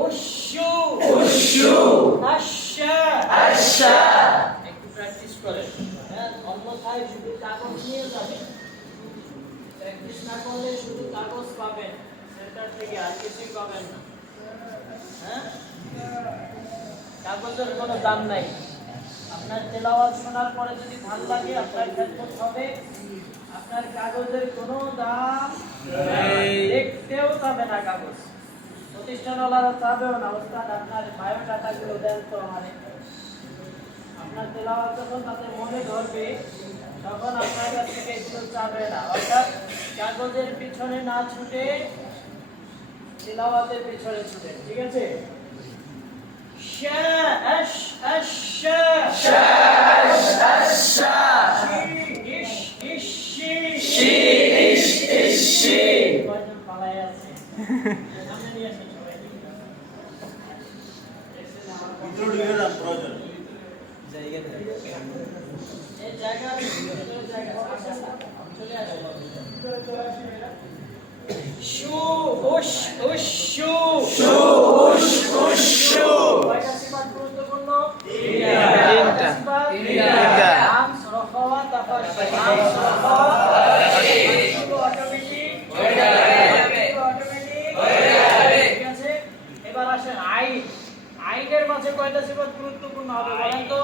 wushu wushu আশা আশা একটু practice করেন হ্যাঁ অন্যথায় শুধু কাগজ নিয়ে যাবেন প্র্যাকটিস না করলে শুধু কাগজ পাবেন সেন্টার থেকে আর কিছুই পাবেন না হ্যাঁ কাগজের কোনো দাম নাই আপনার তেলাওয়াত শোনার পরে যদি ভালো লাগে আপনার খেদমত হবে আপনার কাগজের কোনো দাম নেই দেখতেও চাবে না কাগজ প্রতিষ্ঠানওয়ালারা চাবেও না ওস্তাদ আপনার বায়োডাটাগুলো দেন তো আমারে আপনার তেলাওয়াত যখন তাদের মনে ধরবে তখন আপনার কাছ থেকে এগুলো চাবে না অর্থাৎ কাগজের পিছনে না ছুটে তেলাওয়াতের পিছনে ছুটে ঠিক আছে شا أش أشا شا أش أشا شي إش إش شي شي إش إش شي কয়জন পালায় আছে সামনে নিয়ে আসেন সবাই ভিতরে ঢুকে যান প্রয়োজন এই জায়গা ভিতরে জায়গা চলে আসেন শু উশ উশ শু شو وش وش شو কয়টা সিফাত গুরুত্বপূর্ণ তিনটা তিনটা আমস রখাওয়া তাফাশ আমস রখাওয়া অটোমেটিক হয়ে যাবে ঠিক আছে এবার আসেন আইন আইনের মাঝে কয়টা সিফাত গুরুত্বপূর্ণ হবে বলেন তো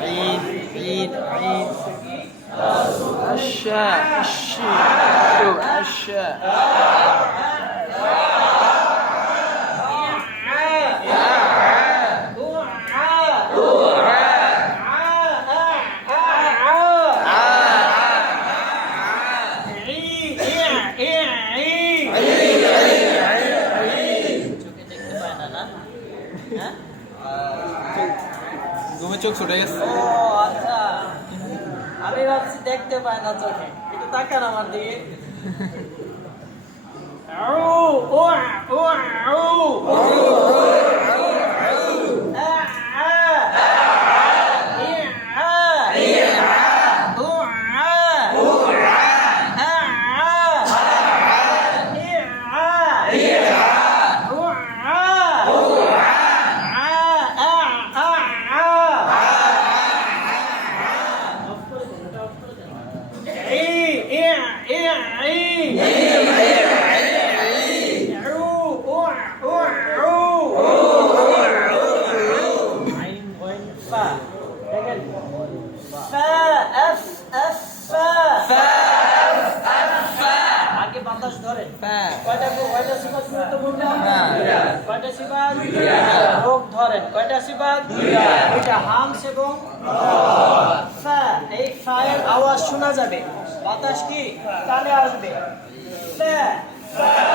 عيد عيد عيد الشاء الشي الشاء ঘুমে চোখ ছুটে গেছে ও আচ্ছা আমি ভাবছি দেখতে পায় না চোখে একটু তাকান আমার দিকে বাতাস ধরে কয়টা সিফাত গুরুত্বপূর্ণ কয়টা সিফাত রোগ ধরেন কয়টা সিফাত দুইটা হামস এবং ফা এই ফা এর আওয়াজ শোনা যাবে বাতাস কি কানে আসবে ফা